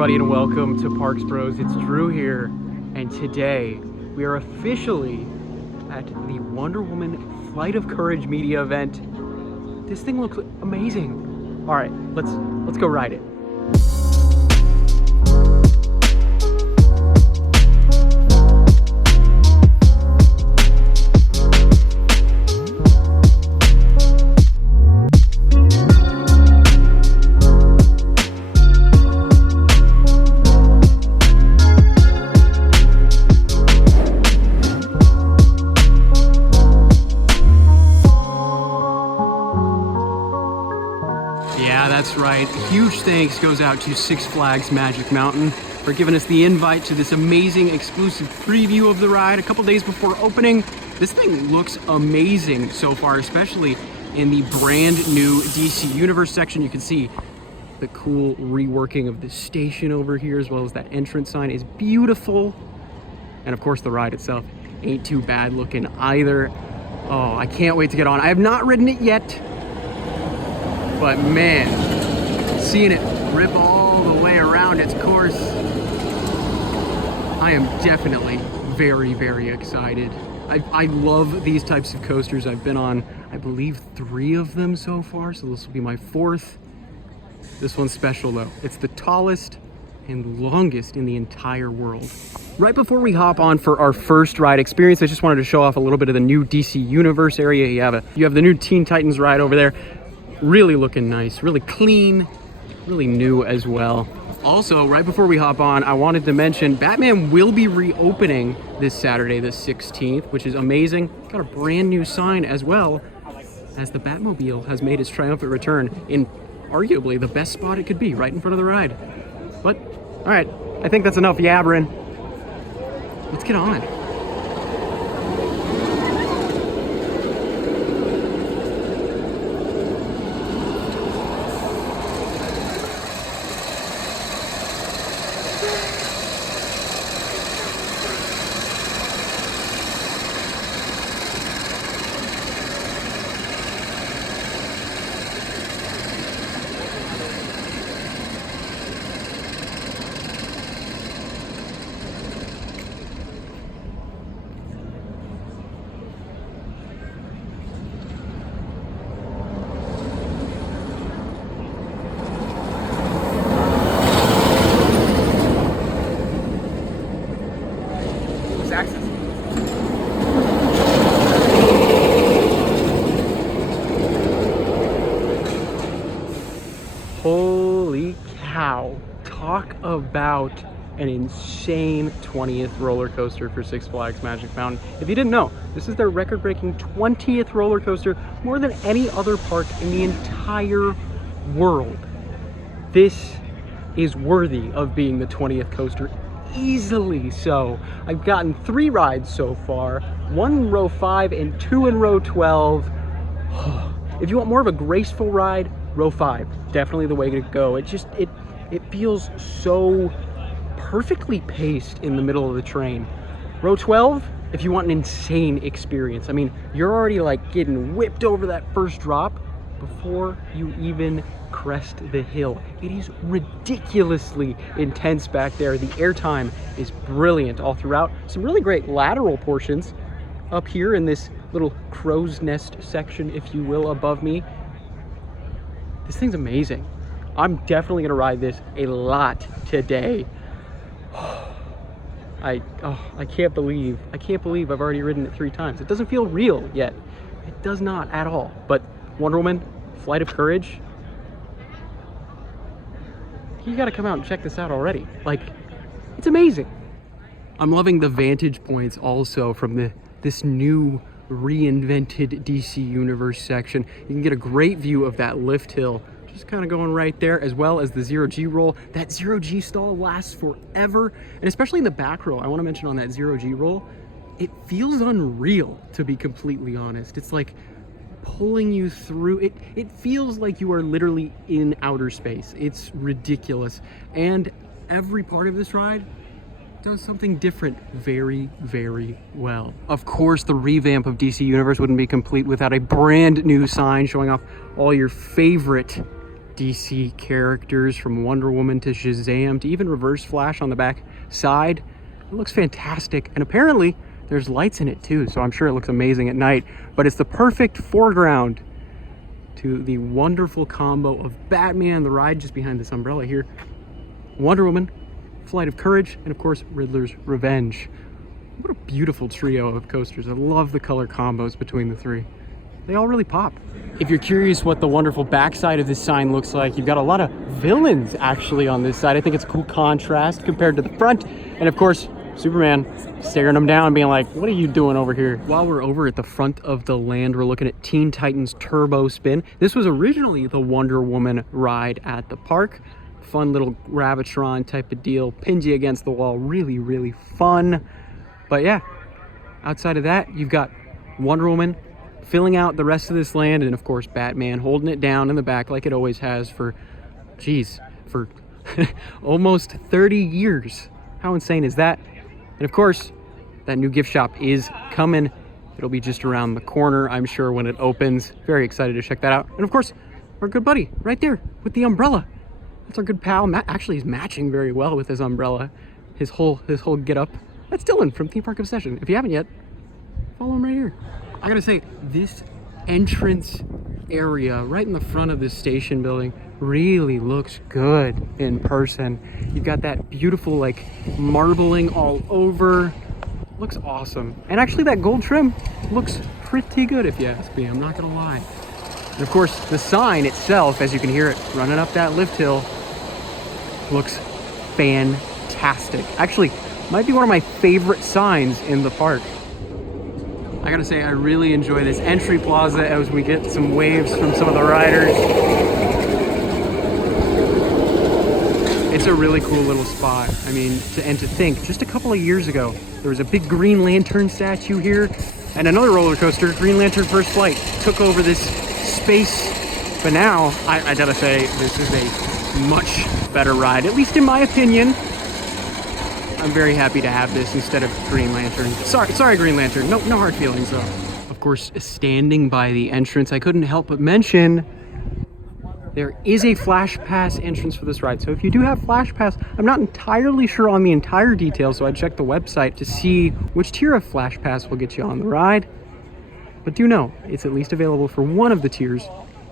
everybody, and welcome to Parks Bros. It's Drew here, and today we are officially at the Wonder Woman Flight of Courage media event. This thing looks amazing. All right, let's go ride it. Yeah, that's right. A huge thanks goes out to Six Flags Magic Mountain for giving us the invite to this amazing exclusive preview of the ride a couple days before opening. This thing looks amazing so far, especially in the brand new DC Universe section. You can see the cool reworking of the station over here, as well as that entrance sign is beautiful. And of course the ride itself ain't too bad looking either. Oh, I can't wait to get on. I have not ridden it yet, but man, seeing it rip all the way around its course, I am definitely very, very excited. I love these types of coasters. I've been on, I believe, 3 of them so far, so this will be my 4th. This one's special though. It's the tallest and longest in the entire world. Right before we hop on for our first ride experience, I just wanted to show off a little bit of the new DC Universe area. You have the new Teen Titans ride over there. Really looking nice, really clean, really new as well. Also, right before we hop on, I wanted to mention Batman will be reopening this Saturday, the 16th, which is amazing. Got a brand new sign, as well as the Batmobile has made its triumphant return in arguably the best spot it could be, right in front of the ride. But, all right, I think that's enough yabbering. Let's get on. Holy cow, talk about an insane 20th roller coaster for Six Flags Magic Mountain. If you didn't know, this is their record-breaking 20th roller coaster, more than any other park in the entire world. This is worthy of being the 20th coaster, easily so. I've gotten 3 rides so far, 1 in row 5 and 2 in row 12. If you want more of a graceful ride, row 5, definitely the way to go. It feels so perfectly paced in the middle of the train. Row 12, if you want an insane experience. I mean, you're already like getting whipped over that first drop before you even crest the hill. It is ridiculously intense back there. The airtime is brilliant all throughout. Some really great lateral portions up here in this little crow's nest section, if you will, above me. This thing's amazing. I'm definitely gonna ride this a lot today. I can't believe I've already ridden it 3 times. It doesn't feel real yet. It does not at all. But Wonder Woman, Flight of Courage, you gotta come out and check this out already. Like, it's amazing. I'm loving the vantage points also from this new reinvented DC Universe section. You can get a great view of that lift hill just kind of going right there, as well as the 0G roll. That 0G stall lasts forever, and especially in the back row, I want to mention on that 0G roll, it feels unreal, to be completely honest. It's like pulling you through. It feels like you are literally in outer space. It's ridiculous, and every part of this ride does something different very, very well. Of course, the revamp of DC Universe wouldn't be complete without a brand new sign showing off all your favorite DC characters from Wonder Woman to Shazam to even Reverse Flash on the back side. It looks fantastic, and apparently there's lights in it too, so I'm sure it looks amazing at night. But it's the perfect foreground to the wonderful combo of Batman, the ride just behind this umbrella here, Wonder Woman, Flight of Courage, and of course Riddler's Revenge. What a beautiful trio of coasters. I love the color combos between the three. They all really pop. If you're curious what the wonderful backside of this sign looks like, you've got a lot of villains actually on this side. I think it's a cool contrast compared to the front. And of course, Superman staring them down, being like, what are you doing over here? While we're over at the front of the land, we're looking at Teen Titans Turbo Spin. This was originally the Wonder Woman ride at the park. Fun little Gravitron type of deal. Pins you against the wall. Really, really fun. But yeah, outside of that, you've got Wonder Woman filling out the rest of this land, and of course Batman holding it down in the back like it always has for, geez, for almost 30 years. How insane is that? And of course, that new gift shop is coming. It'll be just around the corner, I'm sure, when it opens. Very excited to check that out. And of course, our good buddy right there with the umbrella. That's our good pal. Matt actually is matching very well with his umbrella. His whole get up. That's Dylan from Theme Park Obsession. If you haven't yet, follow him right here. I gotta say, this entrance area right in the front of this station building really looks good in person. You've got that beautiful like marbling all over. Looks awesome. And actually that gold trim looks pretty good if you ask me, I'm not gonna lie. And of course the sign itself, as you can hear it running up that lift hill, looks fantastic. Actually, might be one of my favorite signs in the park. I gotta say, I really enjoy this entry plaza as we get some waves from some of the riders. It's a really cool little spot. I mean, to think, just a couple of years ago, there was a big Green Lantern statue here, and another roller coaster, Green Lantern First Flight, took over this space. But now, I gotta say, this is a much better ride, at least in my opinion. I'm very happy to have this instead of Green Lantern. Sorry, Green Lantern. No hard feelings though. Of course, standing by the entrance, I couldn't help but mention there is a Flash Pass entrance for this ride. So if you do have Flash Pass, I'm not entirely sure on the entire details, so I checked the website to see which tier of Flash Pass will get you on the ride. But do know, it's at least available for one of the tiers,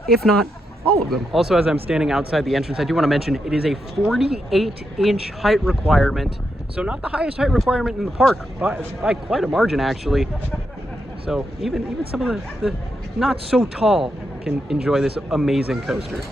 if not all of them. Also, as I'm standing outside the entrance, I do want to mention it is a 48-inch height requirement. So not the highest height requirement in the park, by quite a margin actually. So even some of the not so tall can enjoy this amazing coaster.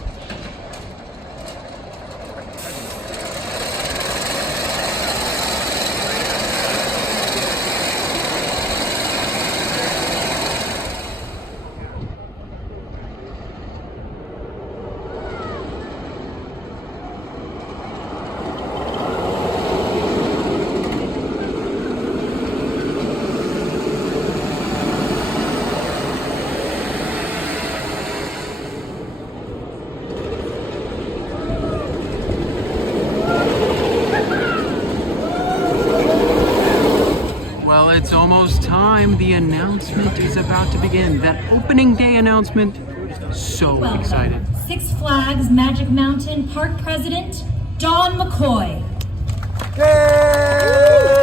It's almost time. The announcement is about to begin. That opening day announcement. So excited. Six Flags Magic Mountain Park President, Don McCoy. Yay!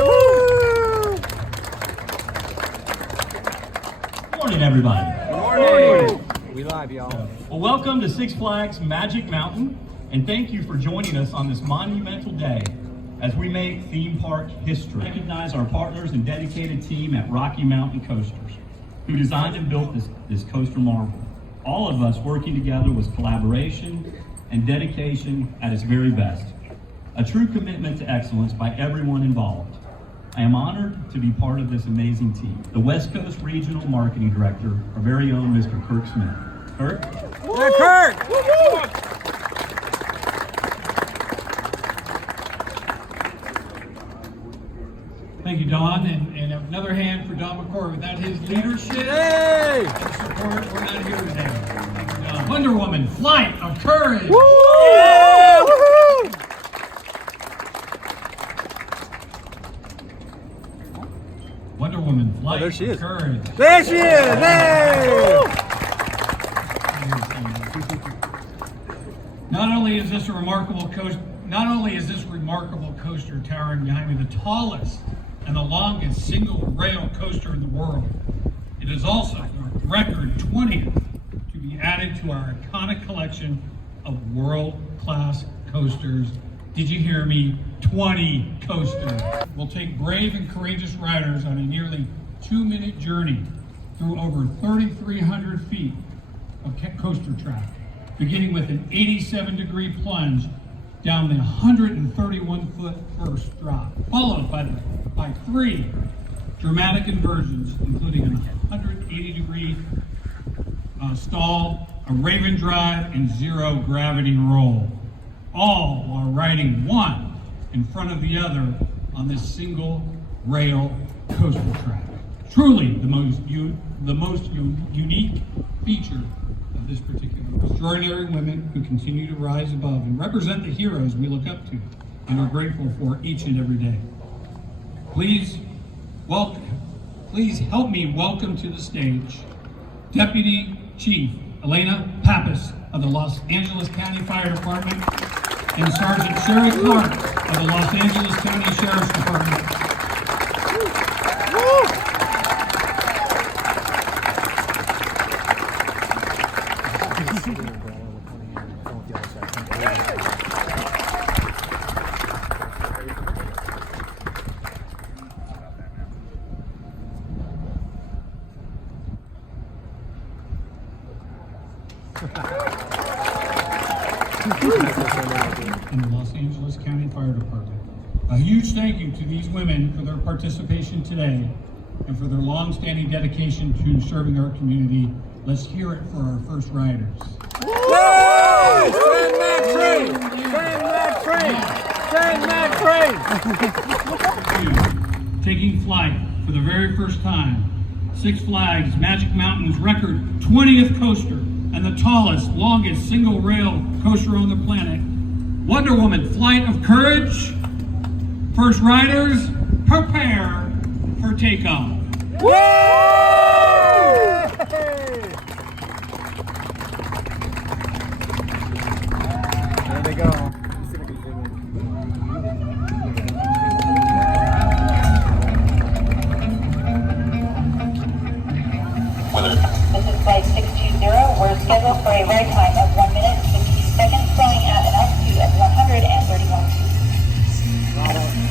Good morning, everybody. Good morning. We live, y'all. Well, welcome to Six Flags Magic Mountain, and thank you for joining us on this monumental day as we make theme park history. Recognize our partners and dedicated team at Rocky Mountain Coasters, who designed and built this coaster marvel. All of us working together with collaboration and dedication at its very best. A true commitment to excellence by everyone involved. I am honored to be part of this amazing team. The West Coast Regional Marketing Director, our very own Mr. Kirk Smith. Kirk? Hey, Kirk! Woo-hoo! Thank you, Don, and another hand for Don McCoy. Without his leadership Hey! and support, we're not here today. Thank you, Don. Wonder Woman, Flight of Courage. Woo! Yeah! Woo-hoo! Wonder Woman, Flight there she of is. Courage. There she is! Hey! Not only is this remarkable coaster towering behind me the tallest and the longest single rail coaster in the world, it is also the record 20th to be added to our iconic collection of world-class coasters. Did you hear me? 20 coasters. We'll take brave and courageous riders on a nearly 2-minute journey through over 3,300 feet of coaster track, beginning with an 87-degree plunge down the 131-foot first drop, followed by 3 dramatic inversions, including a 180-degree stall, a Raven drive, and 0 gravity roll, all while riding one in front of the other on this single rail coaster track. Truly the most unique feature of this particular extraordinary women who continue to rise above and represent the heroes we look up to and are grateful for each and every day. Please help me welcome to the stage Deputy Chief Elena Pappas of the Los Angeles County Fire Department and Sergeant Sherry Clark of the Los Angeles County Sheriff's Department. In the Los Angeles County Fire Department. A huge thank you to these women for their participation today and for their long-standing dedication to serving our community. Let's hear it for our first riders. Yay! Stand Mac Train! Stand Mac Train! Stand Mac Train! Taking flight for the very first time, Six Flags Magic Mountain's record 20th coaster and the tallest, longest single rail coaster on the planet, Wonder Woman Flight of Courage. First riders, prepare for takeoff. Woo! There they go. This is flight 620. We're scheduled for a ride time of 1 minute, 50 seconds, flying at an altitude of 131 feet.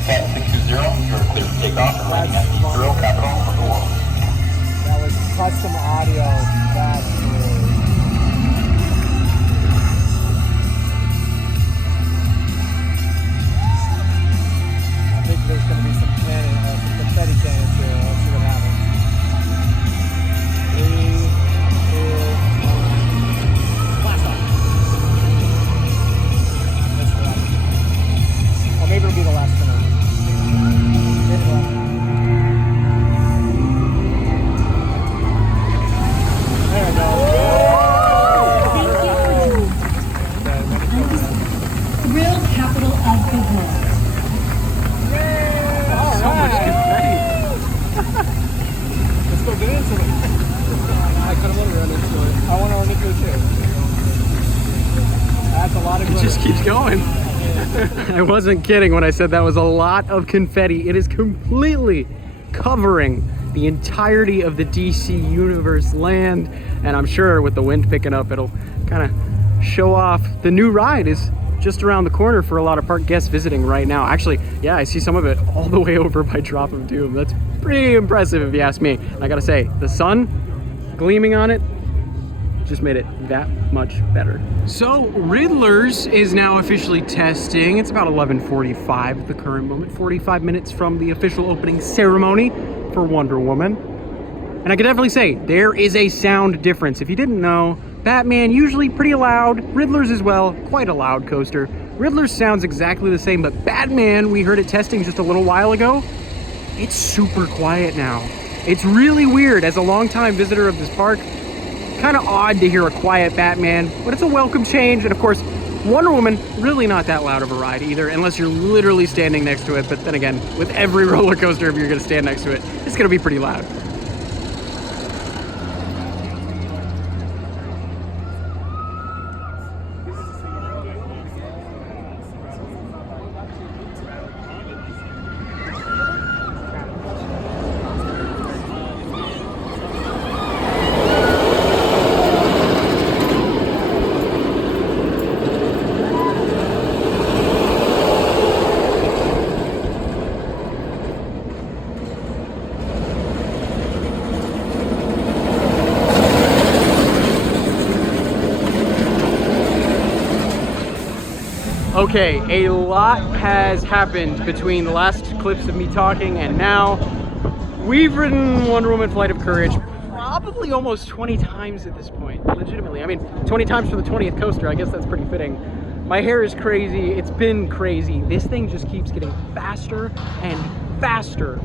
Flight 620, you're clear to take off and landing at the Thrill Capital of the world. That was custom audio. That's great. I think there's going to be some confetti cannons here. Let's see what happens. 3, 2, 1. Blast off. That's the last. Or maybe it'll be the last spinner. Maybe the last. There we go. Thrill capital of the world. So much confetti. Let's go get into it. I kind of want to run into it. I want to run into it too. That's a lot of It just keeps going. I wasn't kidding when I said that was a lot of confetti. It is completely covering the entirety of the DC Universe land, and I'm sure with the wind picking up, it'll kind of show off. The new ride is just around the corner for a lot of park guests visiting right now. Actually, yeah, I see some of it all the way over by Drop of Doom. That's pretty impressive if you ask me. I gotta say, the sun gleaming on it just made it that much better. So Riddler's is now officially testing. It's about 11:45 at the current moment, 45 minutes from the official opening ceremony for Wonder Woman. And I can definitely say there is a sound difference. If you didn't know, Batman usually pretty loud, Riddler's as well, quite a loud coaster. Riddler's sounds exactly the same, but Batman, we heard it testing just a little while ago, it's super quiet now. It's really weird as a longtime visitor of this park. Kind of odd to hear a quiet Batman, but it's a welcome change. And of course, Wonder Woman, really not that loud of a ride either, unless you're literally standing next to it. But then again, with every roller coaster, if you're gonna stand next to it, it's gonna be pretty loud. Okay, a lot has happened between the last clips of me talking and now. We've ridden Wonder Woman Flight of Courage probably almost 20 times at this point, legitimately. I mean, 20 times for the 20th coaster, I guess that's pretty fitting. My hair is crazy, it's been crazy. This thing just keeps getting faster and faster.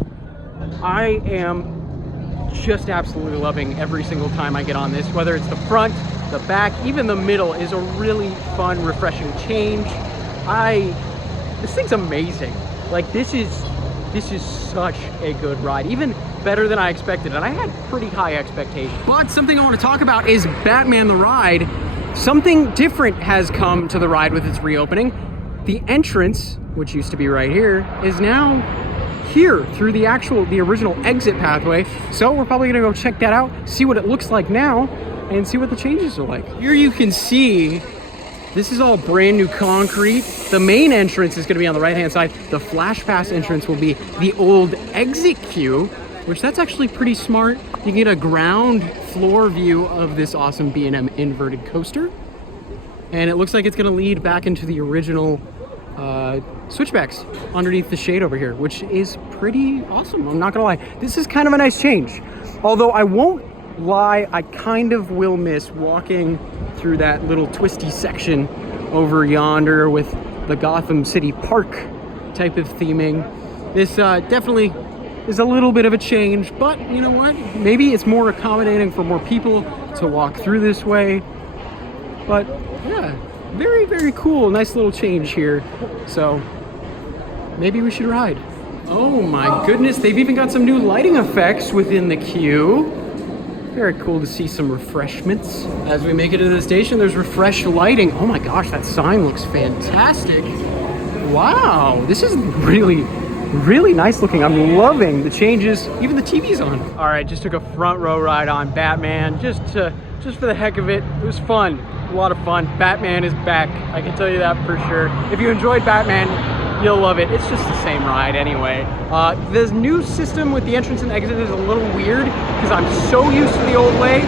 I am just absolutely loving every single time I get on this, whether it's the front, the back, even the middle is a really fun, refreshing change. This thing's amazing. Like, this is such a good ride, even better than I expected, and I had pretty high expectations. But something I want to talk about is Batman the Ride. Something different has come to the ride with its reopening. The entrance, which used to be right here, is now here through the original exit pathway. So we're probably gonna go check that out, see what it looks like now, and see what the changes are like. Here you can see this is all brand new concrete. The main entrance is gonna be on the right-hand side. The Flash Pass entrance will be the old exit queue, which that's actually pretty smart. You can get a ground floor view of this awesome B&M inverted coaster. And it looks like it's gonna lead back into the original switchbacks underneath the shade over here, which is pretty awesome. I'm not gonna lie. This is kind of a nice change. Although I won't lie, I kind of will miss walking through that little twisty section over yonder with the Gotham City Park type of theming. This definitely is a little bit of a change, but you know what? Maybe it's more accommodating for more people to walk through this way. But yeah, very, very cool. Nice little change here. So maybe we should ride. Oh my goodness, they've even got some new lighting effects within the queue. Very cool to see some refreshments. As we make it to the station, there's refreshed lighting. Oh my gosh, that sign looks fantastic. Wow, this is really, really nice looking. I'm loving the changes. Even the TV's on. All right, just took a front row ride on Batman, just for the heck of it. It was fun, a lot of fun. Batman is back, I can tell you that for sure. If you enjoyed Batman, you'll love it. It's just the same ride anyway. This new system with the entrance and exit is a little weird because I'm so used to the old way.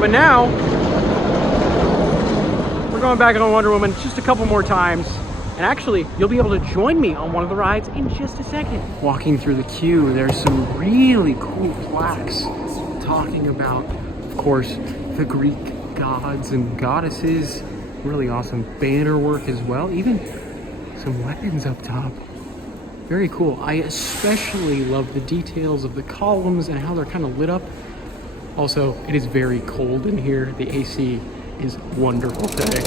But now, we're going back on Wonder Woman just a couple more times. And actually, you'll be able to join me on one of the rides in just a second. Walking through the queue, there's some really cool plaques talking about, of course, the Greek gods and goddesses. Really awesome banner work as well. Even some weapons up top. Very cool. I especially love the details of the columns and how they're kind of lit up. Also, it is very cold in here. The AC is wonderful today.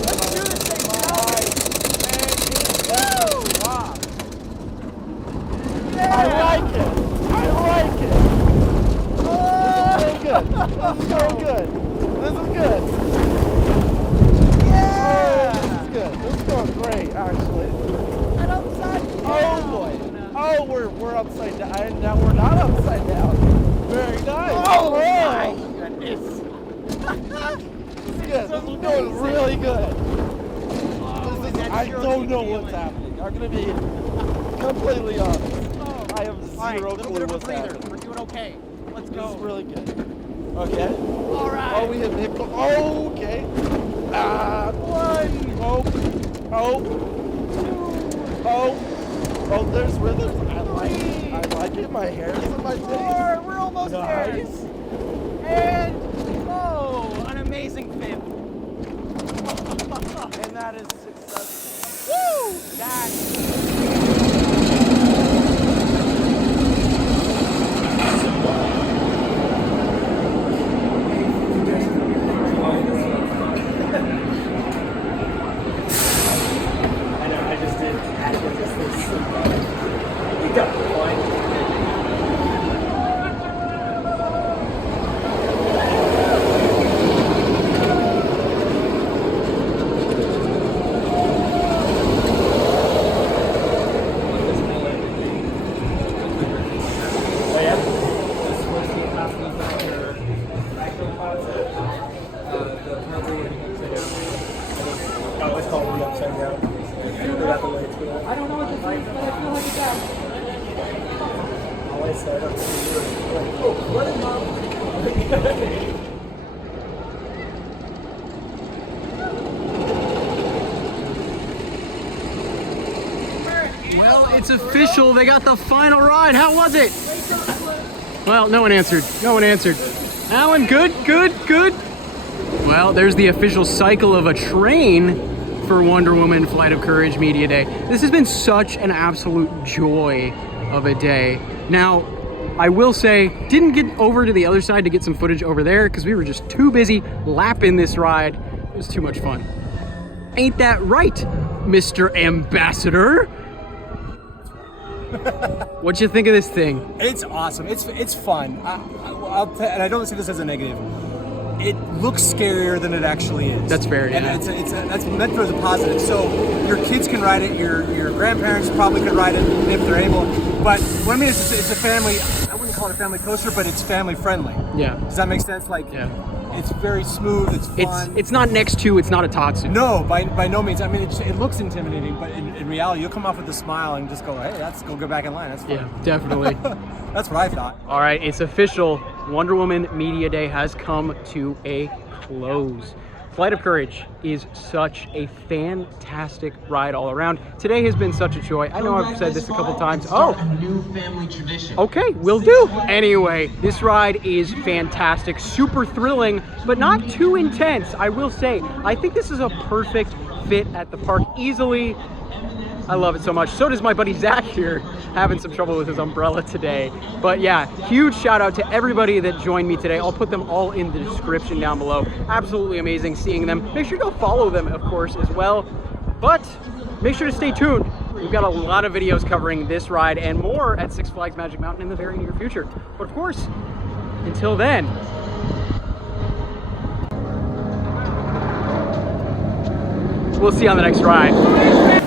I like it. I like it. This is very good. This is good. Yeah. This is good. This is going great, actually. And upside down. Oh boy. Oh, we're upside down. And now we're not upside down. Very nice. Oh my goodness. This is good. This is going really good. I don't know what's happening. I'm gonna be completely honest. I have zero clue what's happening. We're doing okay. Let's This go. is really good. Okay. All right. Oh, we hit Nickel. Oh, okay. One. Oh. Oh, there's rhythm. I like it. My hair is in my face. We're almost there. And an amazing fifth. And that is successful. Woo! That. Well, it's official. They got the final ride. How was it? Well, no one answered. No one answered. Alan, good. Well, there's the official cycle of a train for Wonder Woman Flight of Courage Media Day. This has been such an absolute joy of a day. Now, I will say, didn't get over to the other side to get some footage over there because we were just too busy lapping this ride. It was too much fun. Ain't that right, Mr. Ambassador? What'd you think of this thing? It's awesome. It's fun. And I don't say this as a negative. It looks scarier than it actually is. That's fair, yeah. And that's meant for the positive. So your kids can ride it. Your grandparents probably could ride it if they're able. But what I mean is, it's a family. I wouldn't call it a family coaster, but it's family friendly. Yeah. Does that make sense? Like, yeah. It's very smooth. It's fun. It's not next to. It's not a Tatsu. No, by no means. I mean, it looks intimidating, but in reality, you'll come off with a smile and just go, hey, go back in line. That's fun. Yeah, definitely. That's what I thought. All right, it's official. Wonder Woman Media Day has come to a close. Flight of Courage is such a fantastic ride all around. Today has been such a joy. I know I've said this a couple times. Oh, a new family tradition. Okay, will do. Anyway, this ride is fantastic, super thrilling, but not too intense. I will say, I think this is a perfect fit at the park easily. I love it so much. So does my buddy Zach here, having some trouble with his umbrella today. But yeah, huge shout out to everybody that joined me today. I'll put them all in the description down below. Absolutely amazing seeing them. Make sure to go follow them, of course, as well. But make sure to stay tuned. We've got a lot of videos covering this ride and more at Six Flags Magic Mountain in the very near future. But of course, until then, we'll see you on the next ride.